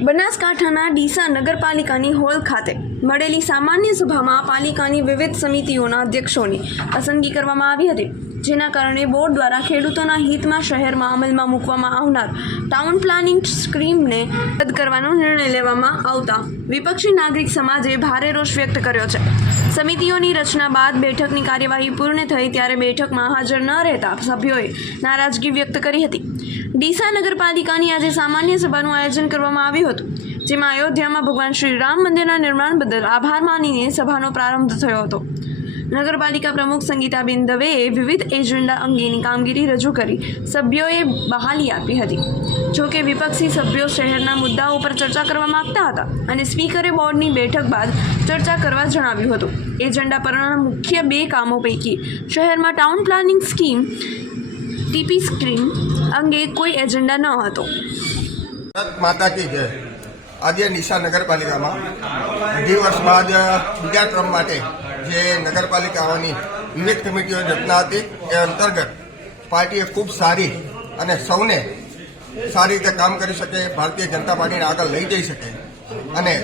બનાસકાંઠાના ડીસા નગરપાલિકાની હોલ ખાતે મળેલી સામાન્ય સભામાં પાલિકાની વિવિધ સમિતિઓના અધ્યક્ષોની પસંદગી કરવામાં આવી હતી, જેના કારણે બોર્ડ દ્વારા ખેડૂતોના હિતમાં શહેરમાં અમલમાં મૂકવામાં આવનાર ટાઉન પ્લાનિંગ સ્કીમને રદ કરવાનો નિર્ણય લેવામાં આવતા વિપક્ષી નાગરિક સમાજે ભારે રોષ વ્યક્ત કર્યો છે. સમિતિઓની રચના બાદ બેઠકની કાર્યવાહી પૂર્ણ થઈ ત્યારે બેઠકમાં હાજર ન રહેતા સભ્યોએ નારાજગી વ્યક્ત કરી હતી. ડીસા નગરપાલિકાની આજે સામાન્ય સભાનું આયોજન કરવામાં આવ્યું હતું, જેમાં અયોધ્યામાં ભગવાન શ્રી રામ મંદિરના નિર્માણ બદલ આભાર માનીને સભાનો પ્રારંભ થયો હતો. નગરપાલિકા પ્રમુખ સંગીતાબેન દવેએ વિવિધ એજન્ડા અંગેની કામગીરી રજૂ કરી. સભ્યોએ બહાલી આપી હતી. જોકે વિપક્ષી સભ્યો શહેરના મુદ્દાઓ પર ચર્ચા કરવા માંગતા હતા અને સ્પીકરે બોર્ડની બેઠક બાદ ચર્ચા કરવા જણાવ્યું હતું. એજન્ડા પરના મુખ્ય બે કામો પૈકી શહેરમાં town planning scheme, TP screen અંગે કોઈ એજન્ડા ન હતો. માતા કી જય. આજે નિશા નગરપાલિકામાં અઢી વર્ષ બાદ બીજા ક્રમ માટે જે નગરપાલિકાઓની વિવિધ કમિટીઓની રચના હતી, એ અંતર્ગત પાર્ટીએ ખૂબ સારી અને સૌને સારી રીતે કામ કરી શકે, ભારતીય જનતા પાર્ટીને આગળ લઈ જઈ શકે. અને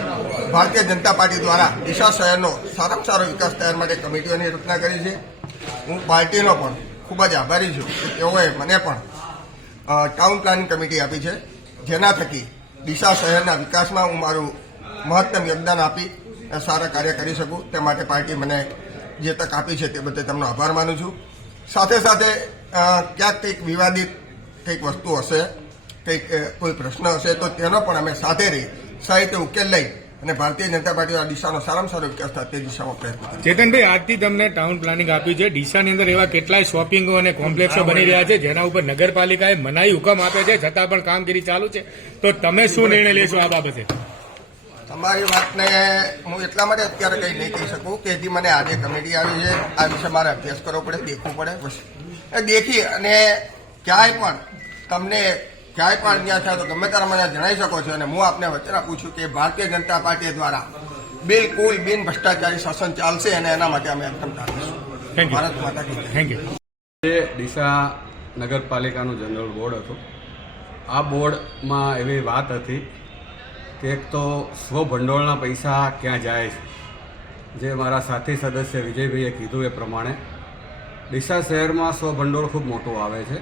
ભારતીય જનતા પાર્ટી દ્વારા ડીસા શહેરનો સારામાં સારો વિકાસ થયા માટે કમિટીઓની રચના કરી છે. હું પાર્ટીનો પણ ખૂબ જ આભારી છું તેઓએ મને પણ ટાઉન પ્લાનિંગ કમિટી આપી છે. જેના થકી ડીસા શહેરના વિકાસમાં હું મારું મહત્તમ યોગદાન આપી સારા કાર્ય કરી શકું તે માટે પાર્ટી મને જે તક આપી છે તે બદલે તેમનો આભાર માનું છું. સાથે સાથે ક્યાંક કંઈક વિવાદિત કંઈક વસ્તુ હશે, કંઈક કોઈ પ્રશ્ન હશે, તો તેનો પણ અમે સાથે રહી સાહિત્ય ઉકેલ લઈ અને ભારતીય જનતા પાર્ટી આ દિશાનો સારામાં સારો વિકાસ થાય તે દિશામાં પ્રયત્ન. ચેતનભાઈ, આજથી તમને ટાઉન પ્લાનિંગ આપ્યું છે. ડીસાની અંદર એવા કેટલાય શોપિંગો અને કોમ્પ્લેક્ષો બની રહ્યા છે, જેના ઉપર નગરપાલિકાએ મનાઈ હુકમ આપે છે, છતાં પણ કામગીરી ચાલુ છે. તો તમે શું નિર્ણય લેશો આ બાબતે? તમારી વાતને હું એટલા માટે અત્યારે કંઈ નહીં કહી શકું કે હજી મને આજે કમિટી આવી છે. આ વિશે મારે અભ્યાસ કરવો પડે દેખવું પડે દેખી અને ક્યાંય પણ તમને ક્યાંય પણ અન્યાય થાય તો ગમે ત્યારે મને જણાવી શકો છો અને હું આપને વચન આપું છું કે ભારતીય જનતા પાર્ટી દ્વારા બિલકુલ બિન ભ્રષ્ટાચારી શાસન ચાલશે અને એના માટે અમે એકદમ ભારત માતા કી થેન્ક યુ ડીસા નગરપાલિકાનું જનરલ બોર્ડ હતું. આ બોર્ડમાં એવી વાત હતી કે એક તો સ્વભંડોળના પૈસા ક્યાં જાય છે? જે મારા સાથી સદસ્ય વિજયભાઈએ કીધું એ પ્રમાણે, ડીસા શહેરમાં સ્વભંડોળ ખૂબ મોટું આવે છે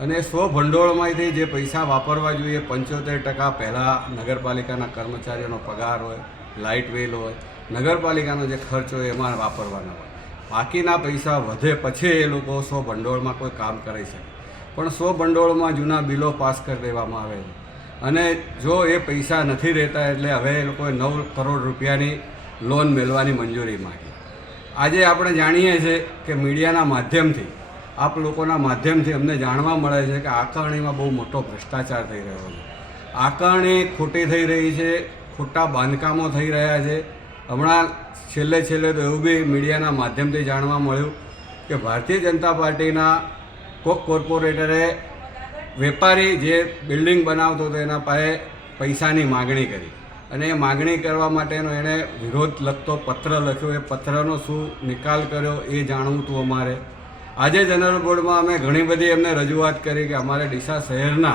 અને સ્વભંડોળમાંથી જે પૈસા વાપરવા જોઈએ, પંચોતેર ટકા પહેલાં નગરપાલિકાના કર્મચારીઓનો પગાર હોય, લાઇટ બિલ હોય, નગરપાલિકાનો જે ખર્ચ હોય એમાં વાપરવાના હોય. બાકીના પૈસા વધે પછી એ લોકો સ્વભંડોળમાં કોઈ કામ કરી શકે. પણ સ્વભંડોળમાં જૂના બિલો પાસ કરી દેવામાં આવે છે. અને જો એ પૈસા નથી રહેતા એટલે હવે એ લોકોએ નવ કરોડ રૂપિયાની લોન મેળવાની મંજૂરી માગી. આજે આપણે જાણીએ છીએ કે મીડિયાના માધ્યમથી, આપ લોકોના માધ્યમથી અમને જાણવા મળે છે કે આકારણીમાં બહુ મોટો ભ્રષ્ટાચાર થઈ રહ્યો છે. આકારણી ખોટી થઈ રહી છે, ખોટા બાંધકામો થઈ રહ્યા છે. હમણાં છેલ્લે છેલ્લે તો એવું બી મીડિયાના માધ્યમથી જાણવા મળ્યું કે ભારતીય જનતા પાર્ટીના કોક કોર્પોરેટરે વેપારી જે બિલ્ડિંગ બનાવતો હતો એના પાસે પૈસાની માગણી કરી. અને એ માગણી કરવા માટેનો એણે વિરોધ લખતો, પત્ર લખ્યો. એ પત્રનો શું નિકાલ કર્યો એ જાણવું હતું અમારે. આજે જનરલ બોર્ડમાં અમે ઘણી બધી એમને રજૂઆત કરી કે અમારે ડીસા શહેરના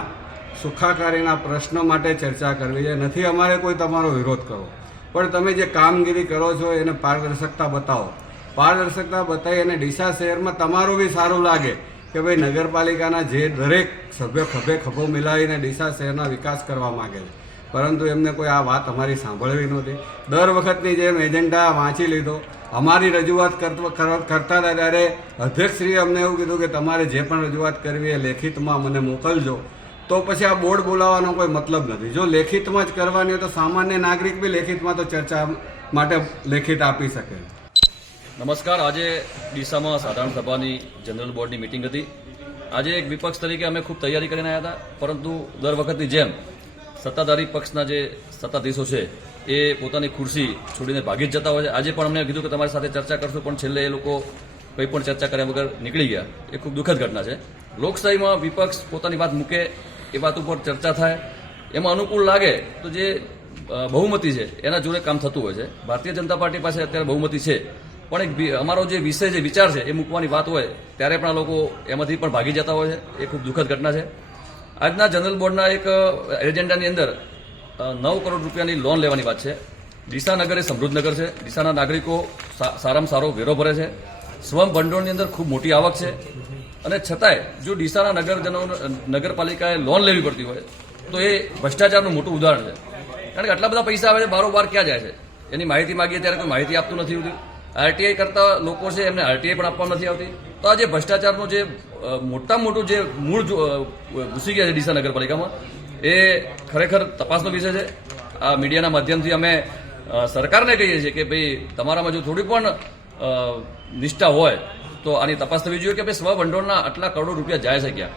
સુખાકારીના પ્રશ્નો માટે ચર્ચા કરવી છે. નથી, અમારે કોઈ તમારો વિરોધ કરવો. પણ તમે જે કામગીરી કરો છો એને પારદર્શકતા બતાવો. પારદર્શકતા બતાવી અને ડીસા શહેરમાં તમારું બી સારું લાગે. કે ભાઈ નગરપાલિકાના જે દરેક સભ્ય ખભે ખભો મિલાવીને ડીસા શહેરના વિકાસ કરવા માગે છે. પરંતુ એમને કોઈ આ વાત અમારી સાંભળવી નહોતી. દર વખતની જેમ એજન્ડા વાંચી લીધો. અમારી રજૂઆત કરતો- હતા ત્યારે અધ્યક્ષશ્રીએ અમને એવું કીધું કે તમારે જે પણ રજૂઆત કરવી એ લેખિતમાં મને મોકલજો. તો પછી આ બોર્ડ બોલાવવાનો કોઈ મતલબ નથી. જો લેખિતમાં જ કરવાની હોય તો સામાન્ય નાગરિક બી લેખિતમાં તો ચર્ચા માટે લેખિત આપી શકે. નમસ્કાર. આજે ડીસામાં સાધારણ સભાની જનરલ બોર્ડની મિટિંગ હતી. આજે એક વિપક્ષ તરીકે અમે ખૂબ તૈયારી કરીને આવ્યા હતા, પરંતુ દર વખતની જેમ સત્તાધારી પક્ષના જે સત્તાધીશો છે, એ પોતાની ખુરશી છોડીને ભાગી જ જતા હોય છે. આજે પણ અમને કીધું કે તમારી સાથે ચર્ચા કરશું, પણ છેલ્લે એ લોકો કંઈ પણ ચર્ચા કર્યા વગર નીકળી ગયા. એ ખૂબ દુઃખદ ઘટના છે. લોકશાહીમાં વિપક્ષ પોતાની વાત મૂકે, એ વાત ઉપર ચર્ચા થાય, એમાં અનુકૂળ લાગે તો જે બહુમતી છે, એના જોડે કામ થતું હોય છે. ભારતીય જનતા પાર્ટી પાસે અત્યારે બહુમતી છે. પણ એક અમારો જે વિષય જે વિચાર છે, એ મૂકવાની વાત હોય, ત્યારે પણ આ લોકો એમાંથી પણ ભાગી જતા હોય છે. એ ખૂબ દુઃખદ ઘટના છે. આજના જનરલ બોર્ડના એક એજન્ડાની અંદર નવ કરોડ રૂપિયાની લોન લેવાની વાત છે. ડીસાનગર એ સમૃદ્ધ નગર છે. ડીસાના નાગરિકો સારામાં સારો વેરો ભરે છે. સ્વમ ભંડોળની અંદર ખૂબ મોટી આવક છે. અને છતાંય, જો ડીસાના નગરજનો નગરપાલિકાએ લોન લેવી પડતી હોય, તો એ ભ્રષ્ટાચારનું મોટું ઉદાહરણ છે. કારણ કે આટલા બધા પૈસા આવે છે, બારોબાર ક્યાં જાય છે? એની માહિતી માગીએ ત્યારે કોઈ માહિતી આપતું નથી હોતું. આરટીઆઈ કરતા લોકો છે, એમને આરટીઆઈ પણ આપવામાં નથી આવતી. તો આ જે ભ્રષ્ટાચારનું જે મોટા મોટું જે મૂળ ઘૂસી ગયા છે ડીસા નગરપાલિકામાં, એ ખરેખર તપાસનો વિષય છે. આ મીડિયાના માધ્યમથી અમે સરકારને કહીએ છીએ કે ભાઈ, તમારામાં જો થોડી પણ નિષ્ઠા હોય, તો આની તપાસ થવી જોઈએ કે ભાઈ સ્વ ભંડોળના આટલા કરોડો રૂપિયા જાય છે ક્યાં